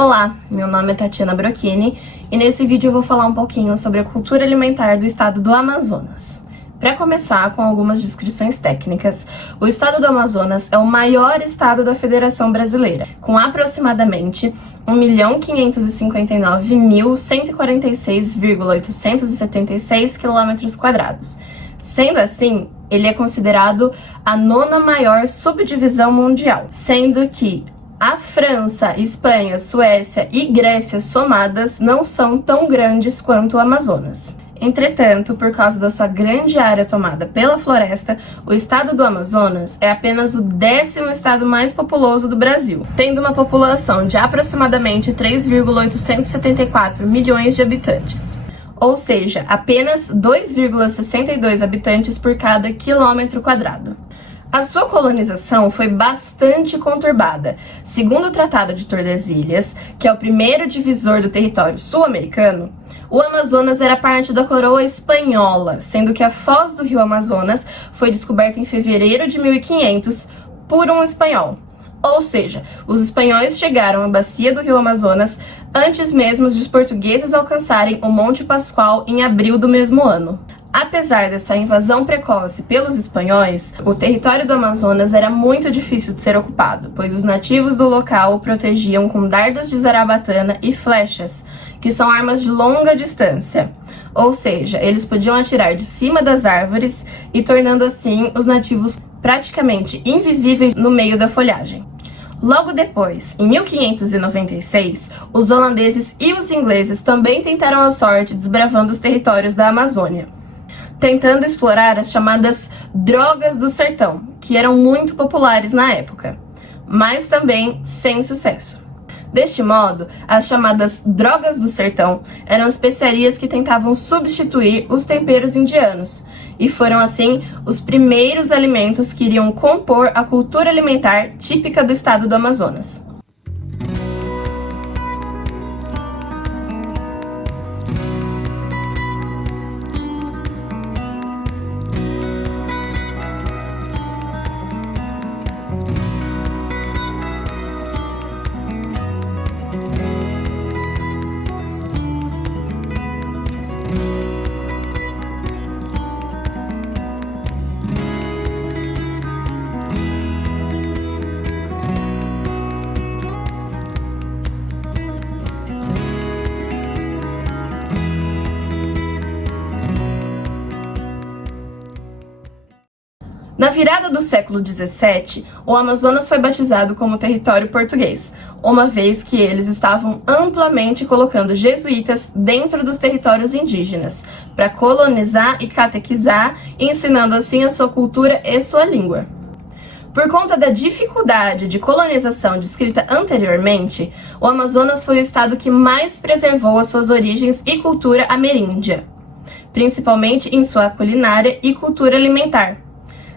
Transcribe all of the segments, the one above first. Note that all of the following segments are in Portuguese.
Olá, meu nome é Tatiana Brocchini e nesse vídeo eu vou falar um pouquinho sobre a cultura alimentar do estado do Amazonas. Para começar com algumas descrições técnicas, o estado do Amazonas é o maior estado da Federação Brasileira, com aproximadamente 1.559.146,876 km². Sendo assim, ele é considerado a nona maior subdivisão mundial, sendo que a França, Espanha, Suécia e Grécia somadas não são tão grandes quanto o Amazonas. Entretanto, por causa da sua grande área tomada pela floresta, o estado do Amazonas é apenas o 10º estado mais populoso do Brasil, tendo uma população de aproximadamente 3,874 milhões de habitantes. Ou seja, apenas 2,62 habitantes por cada quilômetro quadrado. A sua colonização foi bastante conturbada. Segundo o Tratado de Tordesilhas, que é o primeiro divisor do território sul-americano, o Amazonas era parte da coroa espanhola, sendo que a foz do rio Amazonas foi descoberta em fevereiro de 1500 por um espanhol. Ou seja, os espanhóis chegaram à bacia do rio Amazonas antes mesmo de os portugueses alcançarem o Monte Pascoal em abril do mesmo ano. Apesar dessa invasão precoce pelos espanhóis, o território do Amazonas era muito difícil de ser ocupado, pois os nativos do local o protegiam com dardos de zarabatana e flechas, que são armas de longa distância. Ou seja, eles podiam atirar de cima das árvores e tornando assim os nativos praticamente invisíveis no meio da folhagem. Logo depois, em 1596, os holandeses e os ingleses também tentaram a sorte desbravando os territórios da Amazônia, tentando explorar as chamadas drogas do sertão, que eram muito populares na época, mas também sem sucesso. Deste modo, as chamadas drogas do sertão eram especiarias que tentavam substituir os temperos indianos, e foram assim os primeiros alimentos que iriam compor a cultura alimentar típica do estado do Amazonas. Na virada do século XVII, o Amazonas foi batizado como território português, uma vez que eles estavam amplamente colocando jesuítas dentro dos territórios indígenas, para colonizar e catequizar, ensinando assim a sua cultura e sua língua. Por conta da dificuldade de colonização descrita anteriormente, o Amazonas foi o estado que mais preservou as suas origens e cultura ameríndia, principalmente em sua culinária e cultura alimentar,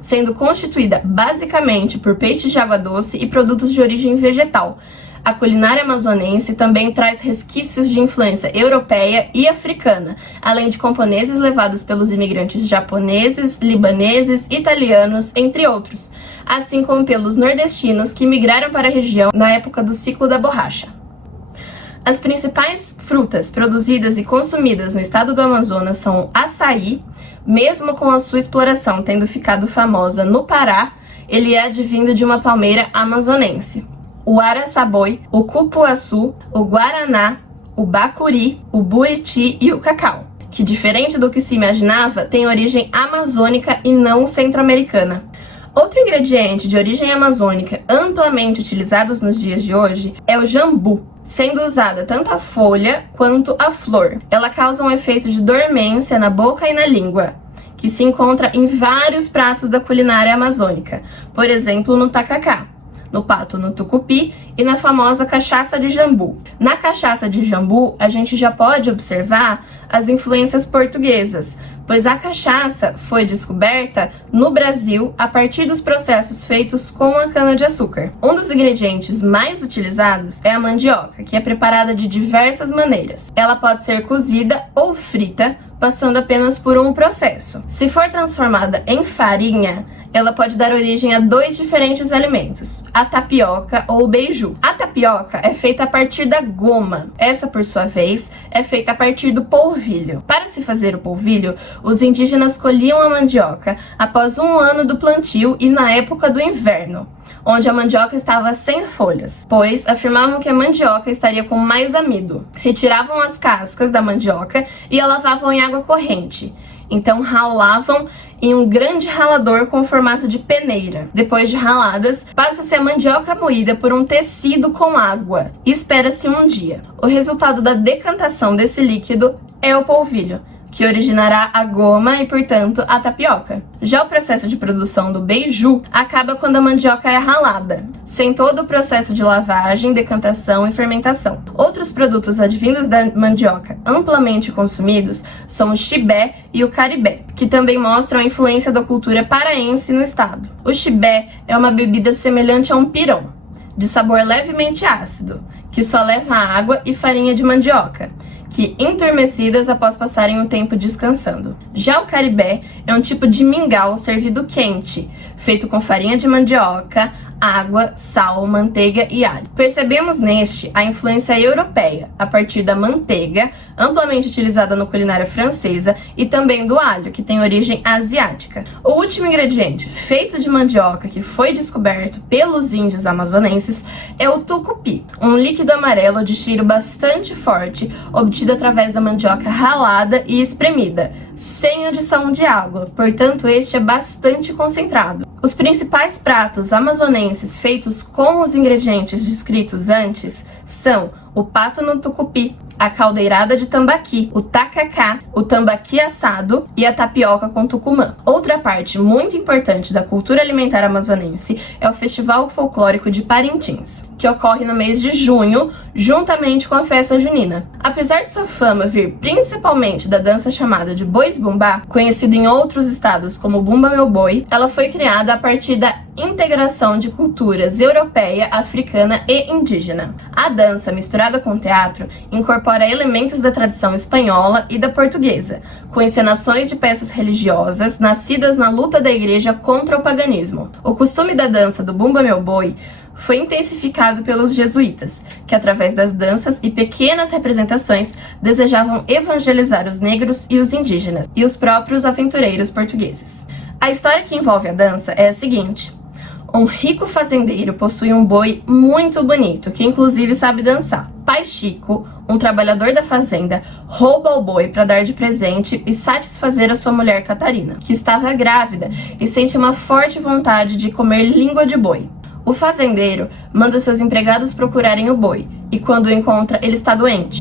sendo constituída basicamente por peixes de água doce e produtos de origem vegetal. A culinária amazonense também traz resquícios de influência europeia e africana, além de componentes levados pelos imigrantes japoneses, libaneses, italianos, entre outros, assim como pelos nordestinos que migraram para a região na época do ciclo da borracha. As principais frutas produzidas e consumidas no estado do Amazonas são o açaí. Mesmo com a sua exploração tendo ficado famosa no Pará, ele é advindo de uma palmeira amazonense. O araçaboi, o cupuaçu, o guaraná, o bacuri, o buriti e o cacau, que diferente do que se imaginava, tem origem amazônica e não centro-americana. Outro ingrediente de origem amazônica amplamente utilizado nos dias de hoje é o jambu, sendo usada tanto a folha quanto a flor. Ela causa um efeito de dormência na boca e na língua, que se encontra em vários pratos da culinária amazônica, por exemplo no tacacá, no pato no tucupi e na famosa cachaça de jambu. Na cachaça de jambu, a gente já pode observar as influências portuguesas, pois a cachaça foi descoberta no Brasil a partir dos processos feitos com a cana-de-açúcar. Um dos ingredientes mais utilizados é a mandioca, que é preparada de diversas maneiras. Ela pode ser cozida ou frita, passando apenas por um processo. Se for transformada em farinha, ela pode dar origem a 2 diferentes alimentos, a tapioca ou o beiju. A tapioca é feita a partir da goma. Essa, por sua vez, é feita a partir do polvilho. Para se fazer o polvilho, os indígenas colhiam a mandioca após 1 ano do plantio e na época do inverno, onde a mandioca estava sem folhas, pois afirmavam que a mandioca estaria com mais amido. Retiravam as cascas da mandioca e a lavavam em água corrente. Então ralavam em um grande ralador com o formato de peneira. Depois de raladas, passa-se a mandioca moída por um tecido com água e espera-se 1 dia. O resultado da decantação desse líquido é o polvilho, que originará a goma e, portanto, a tapioca. Já o processo de produção do beiju acaba quando a mandioca é ralada, sem todo o processo de lavagem, decantação e fermentação. Outros produtos advindos da mandioca amplamente consumidos são o chibé e o caribé, que também mostram a influência da cultura paraense no estado. O chibé é uma bebida semelhante a um pirão, de sabor levemente ácido, que só leva água e farinha de mandioca, que entorpecidas após passarem um tempo descansando. Já o caribé é um tipo de mingau servido quente, feito com farinha de mandioca, água, sal, manteiga e alho. Percebemos neste a influência europeia, a partir da manteiga, amplamente utilizada na culinária francesa, e também do alho, que tem origem asiática. O último ingrediente, feito de mandioca, que foi descoberto pelos índios amazonenses, é o tucupi, um líquido amarelo de cheiro bastante forte, obtido através da mandioca ralada e espremida, sem adição de água, portanto este é bastante concentrado. Os principais pratos amazonenses feitos com os ingredientes descritos antes são o pato no tucupi, a caldeirada de tambaqui, o tacacá, o tambaqui assado e a tapioca com tucumã. Outra parte muito importante da cultura alimentar amazonense é o Festival Folclórico de Parintins, que ocorre no mês de junho, juntamente com a festa junina. Apesar de sua fama vir principalmente da dança chamada de bois-bumbá, conhecida em outros estados como Bumba Meu Boi, ela foi criada a partir da integração de culturas europeia, africana e indígena. A dança, misturada com teatro, incorpora elementos da tradição espanhola e da portuguesa, com encenações de peças religiosas nascidas na luta da igreja contra o paganismo. O costume da dança do Bumba Meu Boi foi intensificado pelos jesuítas, que através das danças e pequenas representações desejavam evangelizar os negros e os indígenas, e os próprios aventureiros portugueses. A história que envolve a dança é a seguinte: um rico fazendeiro possui um boi muito bonito, que inclusive sabe dançar. Pai Chico, um trabalhador da fazenda, rouba o boi para dar de presente e satisfazer a sua mulher Catarina, que estava grávida e sente uma forte vontade de comer língua de boi. O fazendeiro manda seus empregados procurarem o boi, e quando o encontra, ele está doente.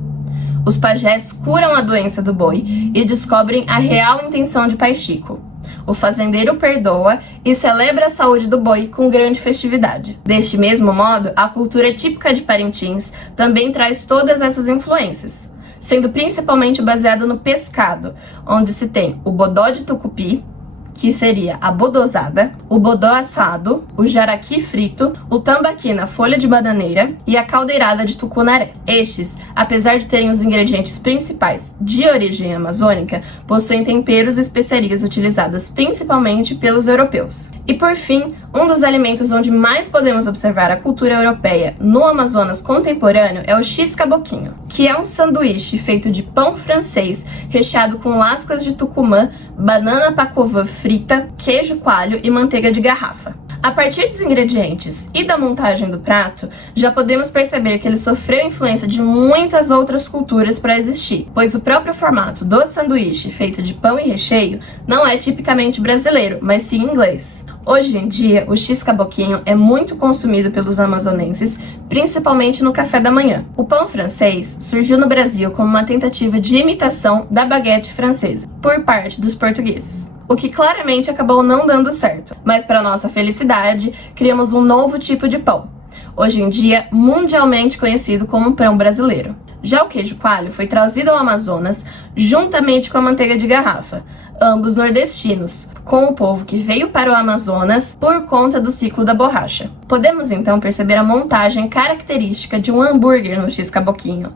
Os pajés curam a doença do boi e descobrem a real intenção de Pai Chico. O fazendeiro perdoa e celebra a saúde do boi com grande festividade. Deste mesmo modo, a cultura típica de Parintins também traz todas essas influências, sendo principalmente baseada no pescado, onde se tem o bodó de tucupi, que seria a bodozada, o bodó assado, o jaraqui frito, o tambaqui na folha de bananeira e a caldeirada de tucunaré. Estes, apesar de terem os ingredientes principais de origem amazônica, possuem temperos e especiarias utilizadas principalmente pelos europeus. E por fim, um dos alimentos onde mais podemos observar a cultura europeia no Amazonas contemporâneo é o x-caboquinho, que é um sanduíche feito de pão francês recheado com lascas de tucumã, banana pacovã frita, queijo coalho e manteiga de garrafa. A partir dos ingredientes e da montagem do prato, já podemos perceber que ele sofreu influência de muitas outras culturas para existir, pois o próprio formato do sanduíche feito de pão e recheio não é tipicamente brasileiro, mas sim inglês. Hoje em dia, o x-caboquinho é muito consumido pelos amazonenses, principalmente no café da manhã. O pão francês surgiu no Brasil como uma tentativa de imitação da baguete francesa, por parte dos portugueses, o que claramente acabou não dando certo. Mas para nossa felicidade, criamos um novo tipo de pão, hoje em dia mundialmente conhecido como pão brasileiro. Já o queijo coalho foi trazido ao Amazonas juntamente com a manteiga de garrafa, ambos nordestinos, com o povo que veio para o Amazonas por conta do ciclo da borracha. Podemos então perceber a montagem característica de um hambúrguer no X-Caboquinho.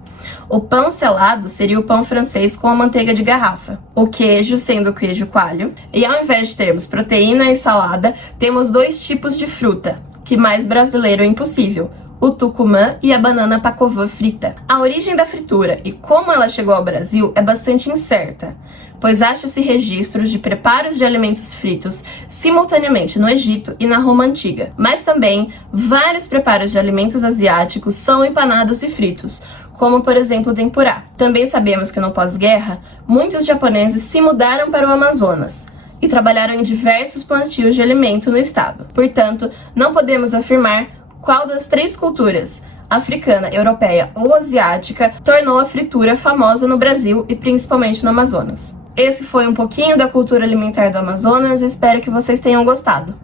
O pão selado seria o pão francês com a manteiga de garrafa, o queijo sendo o queijo coalho, e ao invés de termos proteína e salada, temos dois tipos de fruta, que mais brasileiro é impossível: o tucumã e a banana pacovã frita. A origem da fritura e como ela chegou ao Brasil é bastante incerta, pois acha-se registros de preparos de alimentos fritos simultaneamente no Egito e na Roma Antiga. Mas também vários preparos de alimentos asiáticos são empanados e fritos, como por exemplo o tempurá. Também sabemos que no pós-guerra, muitos japoneses se mudaram para o Amazonas e trabalharam em diversos plantios de alimento no estado. Portanto, não podemos afirmar qual das três culturas, africana, europeia ou asiática, tornou a fritura famosa no Brasil e principalmente no Amazonas. Esse foi um pouquinho da cultura alimentar do Amazonas e espero que vocês tenham gostado.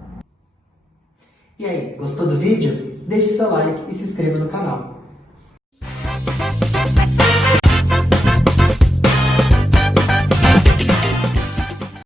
E aí, gostou do vídeo? Deixe seu like e se inscreva no canal.